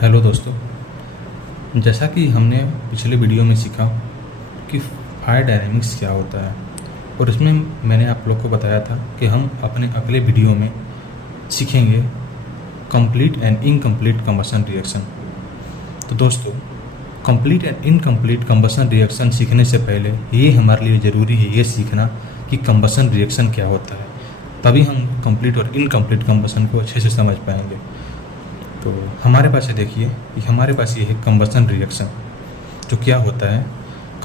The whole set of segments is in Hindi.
हेलो दोस्तों। जैसा कि हमने पिछले वीडियो में सीखा कि फायर डायनामिक्स क्या होता है, और इसमें मैंने आप लोग को बताया था कि हम अपने अगले वीडियो में सीखेंगे complete and incomplete combustion reaction. तो दोस्तों, complete and incomplete combustion reaction सीखने से पहले ये हमारे लिए ज़रूरी है ये सीखना कि कंबशन रिएक्शन क्या होता है, तभी हम कंप्लीट और इनकम्प्लीट कंबशन को अच्छे से समझ पाएंगे। तो हमारे पास ये देखिए कि हमारे पास ये है कंबशन रिएक्शन। जो क्या होता है,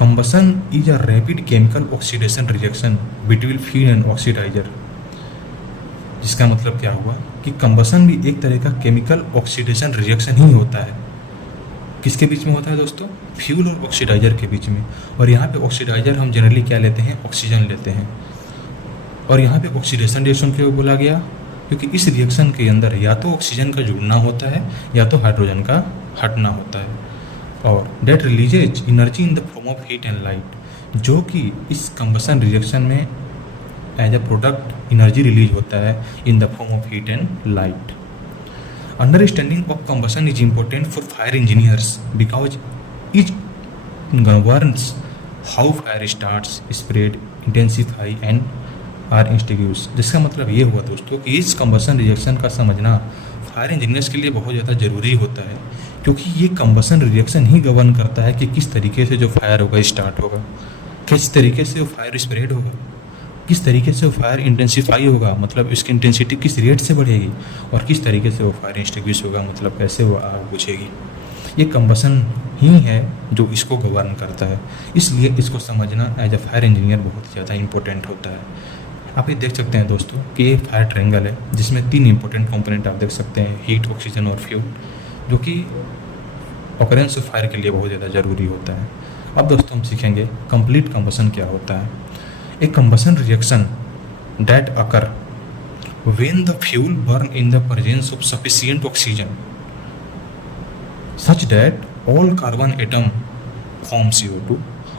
combustion is a rapid chemical oxidation reaction between feed and oxidiser. जिसका मतलब क्या हुआ कि कंबशन भी एक तरह का केमिकल ऑक्सीडेशन रिएक्शन ही होता है। किसके बीच में होता है दोस्तों? फ्यूल और ऑक्सीडाइजर के बीच में। और यहाँ पे ऑक्सीडाइजर हम जनरली क्या लेते हैं? ऑक्सीजन लेते हैं। और यहाँ पे ऑक्सीडेशन रिएक्शन क्यों बोला गया? क्योंकि इस रिएक्शन के अंदर या तो ऑक्सीजन का जुड़ना होता है या तो हाइड्रोजन का हटना होता है, और that releases energy in the form of heat and light, जो कि इस कंबशन रिएक्शन में as a product energy release होता है in the form of heat and light. Understanding of combustion is important for fire engineers because it governs how fire starts, spread, intensify and are extinguished. जिसका मतलब ये हुआ दोस्तों कि इस कंबशन रिएक्शन का समझना फायर इंजीनियर्स के लिए बहुत ज़्यादा ज़रूरी होता है, क्योंकि ये कंबशन रिएक्शन ही गवर्न करता है कि किस तरीके से जो फायर होगा स्टार्ट होगा, किस तरीके से वो फायर स्प्रेड होगा, किस तरीके से वो फायर इंटेंसिफाई होगा, मतलब इसकी इंटेंसिटी किस रेट से बढ़ेगी, और किस तरीके से वो फायर इंस्टिग्यूस होगा, मतलब कैसे वो आग बुझेगी। ये कंबशन ही है जो इसको गवर्न करता है, इसलिए इसको समझना एज अ फायर इंजीनियर बहुत ज़्यादा इंपॉर्टेंट होता है। आप ये देख सकते हैं दोस्तों कि ये फायर ट्रायंगल है जिसमें 3 इंपॉर्टेंट कंपोनेंट आप देख सकते हैं, हीट, ऑक्सीजन और फ्यूल, जो कि ऑकरेंस ऑफ फायर के लिए बहुत ज़्यादा ज़रूरी होता है। अब दोस्तों हम सीखेंगे कंप्लीट कंबशन क्या होता है। एक combustion reaction that occur when the fuel burn in the presence of sufficient oxygen such that all carbon atom form CO2,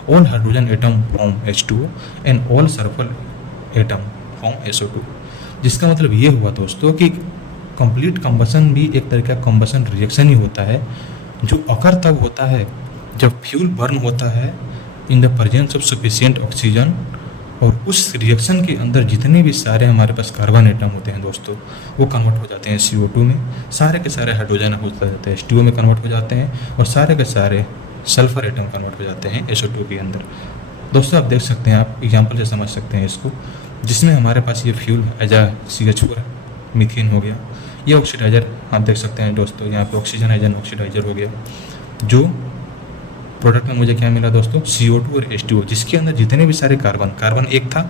all hydrogen atom form H2O and all sulfur atom form SO2। जिसका मतलब ये हुआ दोस्तों कि कंप्लीट कंबशन भी एक तरह का कंबशन रिएक्शन ही होता है, जो अकर तब होता है जब फ्यूल बर्न होता है in the presence of sufficient oxygen, और उस रिएक्शन के अंदर जितने भी सारे हमारे पास कार्बन एटम होते हैं दोस्तों, वो कन्वर्ट हो जाते हैं CO2 में, सारे के सारे हाइड्रोजन हो जाते हैं H2O में कन्वर्ट हो जाते हैं, और सारे के सारे सल्फर एटम कन्वर्ट हो जाते हैं SO2 के अंदर। दोस्तों आप देख सकते हैं, आप एग्जांपल से समझ सकते हैं इसको, जिसमें हमारे पास ये फ्यूल एज आ CH4 मीथेन हो गया। ये ऑक्सीडाइजर आप देख सकते हैं दोस्तों, यहाँ पे ऑक्सीजन एज एन ऑक्सीडाइजर हो गया। जो प्रोडक्ट में मुझे क्या मिला दोस्तों? CO2 और H2O, जिसके अंदर जितने भी सारे कार्बन एक था,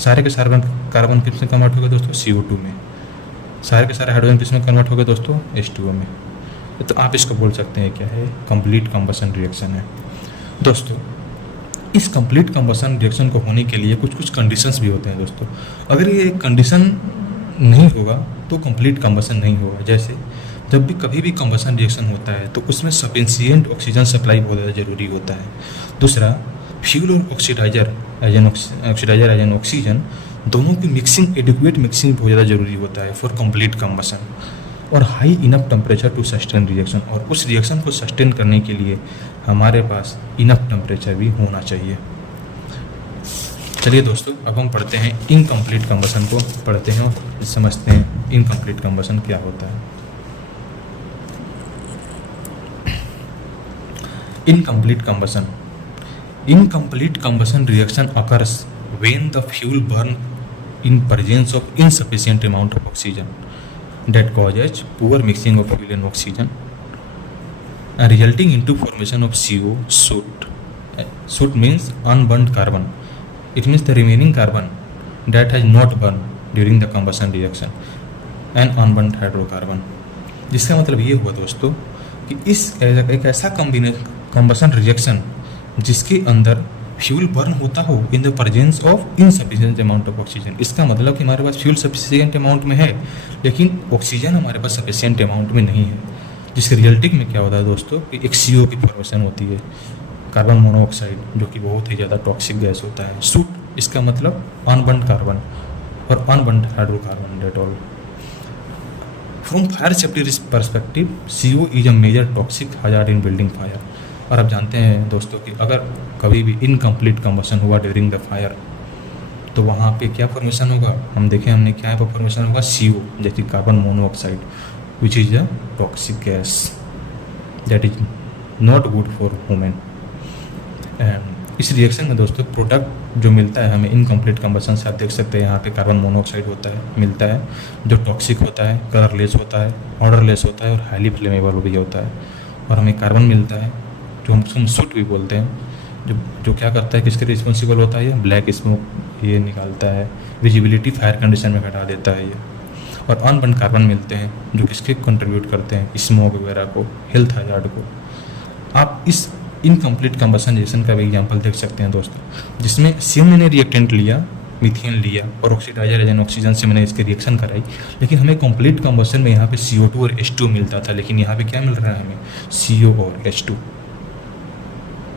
सारे के सारे कार्बन किस में कन्वर्ट हो गए दोस्तों? CO2 में। सारे के सारे हाइड्रोजन किस में कन्वर्ट हो गए दोस्तों? H2O में। तो आप इसको बोल सकते हैं क्या है? कंप्लीट कंबशन रिएक्शन है। दोस्तों इस कंप्लीट कंबशन रिएक्शन को होने के लिए कुछ कुछ कंडीशंस भी होते हैं दोस्तों। अगर ये कंडीशन नहीं होगा तो कंप्लीट कंबशन नहीं होगा। जैसे जब भी कभी भी कंबशन रिएक्शन होता है तो उसमें सफिशिएंट ऑक्सीजन सप्लाई बहुत ज़्यादा ज़रूरी होता है। दूसरा, फ्यूल और ऑक्सीडाइजर एज एन ऑक्सीजन दोनों की मिक्सिंग, एडिक्वेट मिक्सिंग बहुत ज़्यादा ज़रूरी होता है फॉर कंप्लीट कंबशन। और high enough temperature to sustain reaction, और उस रिएक्शन को सस्टेन करने के लिए हमारे पास इनफ टेम्परेचर भी होना चाहिए। चलिए दोस्तों, अब हम पढ़ते हैं इनकम्प्लीट कंबशन को, पढ़ते हैं और समझते हैं इनकम्प्लीट कंबशन क्या होता है। Incomplete combustion. Incomplete combustion reaction occurs when the fuel burn in presence of insufficient amount of oxygen that causes poor mixing of fuel and oxygen and resulting into formation of CO, soot. Soot means unburnt carbon. It means the remaining carbon that has not burned during the combustion reaction and unburnt hydrocarbon। जिसका मतलब ये हुआ दोस्तों कि इस एक ऐसा कंबशन रिएक्शन जिसके अंदर फ्यूल बर्न होता हो in the presence of insufficient amount of oxygen. इसका मतलब कि हमारे पास फ्यूल सफिशिएंट अमाउंट में है लेकिन ऑक्सीजन हमारे पास सफिशिएंट अमाउंट में नहीं है, जिसके रिजल्टिंग में क्या होता है दोस्तों कि एक CO की फॉर्मेशन होती है, कार्बन मोनोऑक्साइड, जो कि बहुत ही ज़्यादा टॉक्सिक गैस होता है। सूट, इसका मतलब अनबर्न्ड कार्बन, और unburned hydrocarbon that all. From fire safety perspective CO is a major toxic hazard in building fire. और आप जानते हैं दोस्तों कि अगर कभी भी इनकम्प्लीट कंबशन हुआ ड्यूरिंग द फायर तो वहाँ पे क्या फॉर्मेशन होगा, हम देखें हमने क्या फॉर्मेशन होगा, CO जैसे carbon monoxide which is a toxic gas that is not good for human. इस रिएक्शन में दोस्तों प्रोडक्ट जो मिलता है हमें इनकम्प्लीट कंबशन से, आप देख सकते हैं यहाँ पे कार्बन मोनोऑक्साइड होता है मिलता है जो टॉक्सिक होता है, कलरलेस होता है, ऑर्डरलेस होता है और हाईली फ्लेमेबल भी होता है। और हमें कार्बन मिलता है जो हम सूट भी बोलते हैं, जो क्या करता है, किसके रिस्पॉन्सिबल होता है, ये ब्लैक स्मोक ये निकालता है, विजिबिलिटी फायर कंडीशन में घटा देता है ये। और अनबर्न कार्बन मिलते हैं जो किसके कंट्रीब्यूट करते हैं, स्मोक वगैरह को, हेल्थ हजार्ड को। आप इस इनकम्प्लीट कंबशन रिएक्शन का भी एग्जांपल देख सकते हैं दोस्तों, जिसमें सेम मैंने रिएक्टेंट लिया, मीथेन लिया और ऑक्सीडाइजर एजेंट ऑक्सीजन से मैंने इसकी रिएक्शन कराई, लेकिन हमें कंप्लीट कंबशन में यहाँ पे CO2 और H2 मिलता था, लेकिन यहाँ पे क्या मिल रहा है हमें, CO और H2।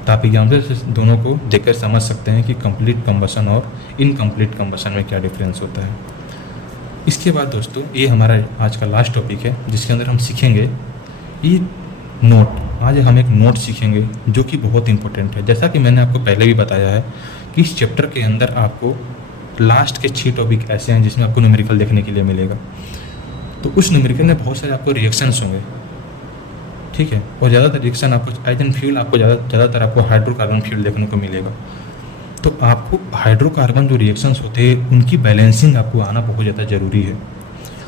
तो आप एग्जाम्पल से दोनों को देखकर समझ सकते हैं कि कंप्लीट कंबशन और इनकम्प्लीट कंबशन में क्या डिफरेंस होता है। इसके बाद दोस्तों ये हमारा आज का लास्ट टॉपिक है जिसके अंदर हम सीखेंगे ये नोट। आज हम एक नोट सीखेंगे जो कि बहुत इंपॉर्टेंट है। जैसा कि मैंने आपको पहले भी बताया है कि इस चैप्टर के अंदर आपको लास्ट के 6 टॉपिक ऐसे हैं जिसमें आपको न्यूमेरिकल देखने के लिए मिलेगा। तो उस न्यूमेरिकल में बहुत सारे आपको रिएक्शंस होंगे, ठीक है, और ज़्यादातर रिएक्शन आपको एज एन फ्यूल आपको ज़्यादातर आपको हाइड्रोकार्बन फ्यूल देखने को मिलेगा। तो आपको हाइड्रोकार्बन जो रिएक्शंस होते हैं उनकी बैलेंसिंग आपको आना बहुत ज़्यादा ज़रूरी है।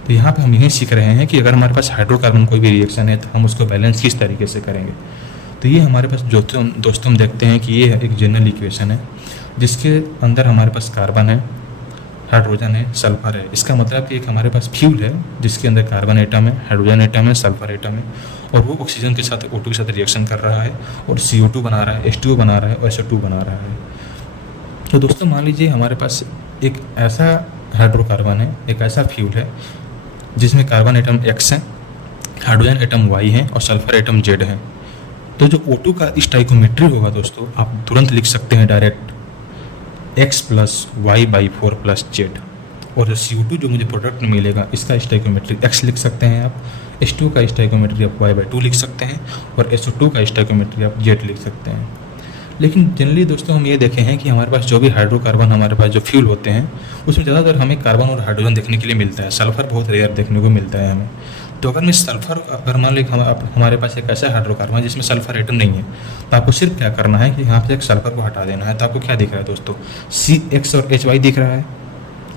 तो यहाँ पे हम यही सीख रहे हैं कि अगर हमारे पास हाइड्रोकार्बन कोई भी रिएक्शन है तो हम उसको बैलेंस किस तरीके से करेंगे। तो ये हमारे पास दोस्तों हम देखते हैं कि ये एक जनरल इक्वेशन है जिसके अंदर हमारे पास कार्बन है, हाइड्रोजन है, सल्फर है। इसका मतलब कि एक हमारे पास फ्यूल है जिसके अंदर कार्बन एटम है, हाइड्रोजन एटम है, सल्फर एटम है और वो ऑक्सीजन के साथ O2 के साथ रिएक्शन कर रहा है और CO2 बना रहा है, H2O बना रहा है और SO2 बना रहा है। तो दोस्तों मान लीजिए हमारे पास एक ऐसा हाइड्रोकार्बन है, एक ऐसा फ्यूल है जिसमें कार्बन एटम X है, हाइड्रोजन एटम Y है और सल्फर एटम Z है। तो जो O2 का स्टोइकोमेट्री होगा दोस्तों आप तुरंत लिख सकते हैं डायरेक्ट X + Y/4 + Z। और जो CO2 जो मुझे प्रोडक्ट में मिलेगा इसका स्टोइकोमेट्री X लिख सकते हैं आप, H2 का स्टोइकोमेट्री आप Y/2 लिख सकते हैं और SO2 का स्टोइकोमेट्री आप Z लिख सकते हैं। लेकिन जनरली दोस्तों हम ये देखे हैं कि हमारे पास जो भी हाइड्रोकार्बन हमारे पास जो फ्यूल होते हैं उसमें ज़्यादातर हमें कार्बन और हाइड्रोजन देखने के लिए मिलता है, सल्फर बहुत रेयर देखने को मिलता है हमें। तो अगर मैं सल्फर, अगर मान लीजिए हमारे पास एक ऐसा हाइड्रोकार्बन है जिसमें सल्फर एटम नहीं है तो आपको सिर्फ क्या करना है कि यहाँ से एक सल्फर को हटा देना है। तो आपको क्या दिख रहा है दोस्तों, CX और HY दिख रहा है।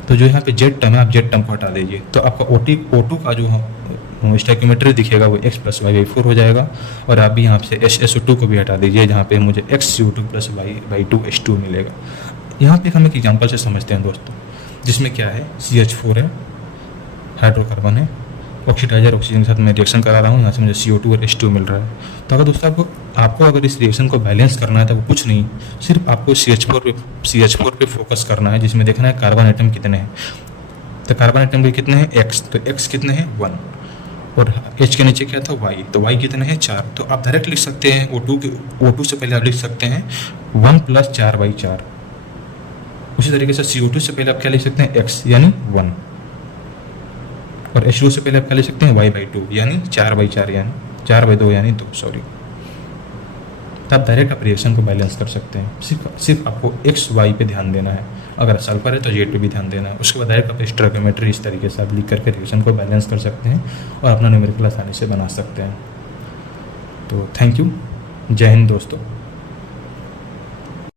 तो जो यहाँ पे Z टर्म है आप Z टर्म को हटा दीजिए तो आपका O2 का जो स्टोइकोमेट्री दिखेगा वो X + Y/4 हो जाएगा। और आप भी यहाँ से SO2 को भी हटा दीजिए जहाँ पे मुझे XCO2 + Y/2 H2 मिलेगा। यहाँ पे हम एक एग्जांपल से समझते हैं दोस्तों, जिसमें क्या है, CH4 है, हाइड्रोकार्बन है, ऑक्सीडाइजर ऑक्सीजन के साथ मैं रिएक्शन करा रहा हूँ, यहाँ से मुझे CO2 और H2 मिल रहा है। तो अगर दोस्तों आपको अगर इस रिएक्शन को बैलेंस करना है तो कुछ नहीं, सिर्फ आपको CH4 पे फोकस करना है, जिसमें देखना है कार्बन आइटम कितने हैं। तो कार्बन आइटम के कितने हैं, X, तो X कितने हैं 1 और H के नीचे क्या था Y, तो Y कितने हैं 4। तो आप डायरेक्ट लिख सकते हैं O2 से पहले आप लिख सकते हैं 1 + 4/4। उसी तरीके से CO2 से पहले आप क्या लिख सकते हैं X यानी 1 और H2O से पहले आप क्या लिख सकते हैं Y/2 यानी 4/4 यानी 4/2 यानी 2, सॉरी। तो आप डायरेक्ट आप रिएक्शन को बैलेंस कर सकते हैं। सिर्फ आपको X Y पे ध्यान देना है, अगर सल्फर है तो Z पे भी ध्यान देना है। उसके बाद डायरेक्ट आप स्टोइकोमेट्री इस तरीके से आप लिख करके रिएक्शन को बैलेंस कर सकते हैं और अपना न्यूमेरिकल आसानी से बना सकते हैं। तो थैंक यू, जय हिंद दोस्तों।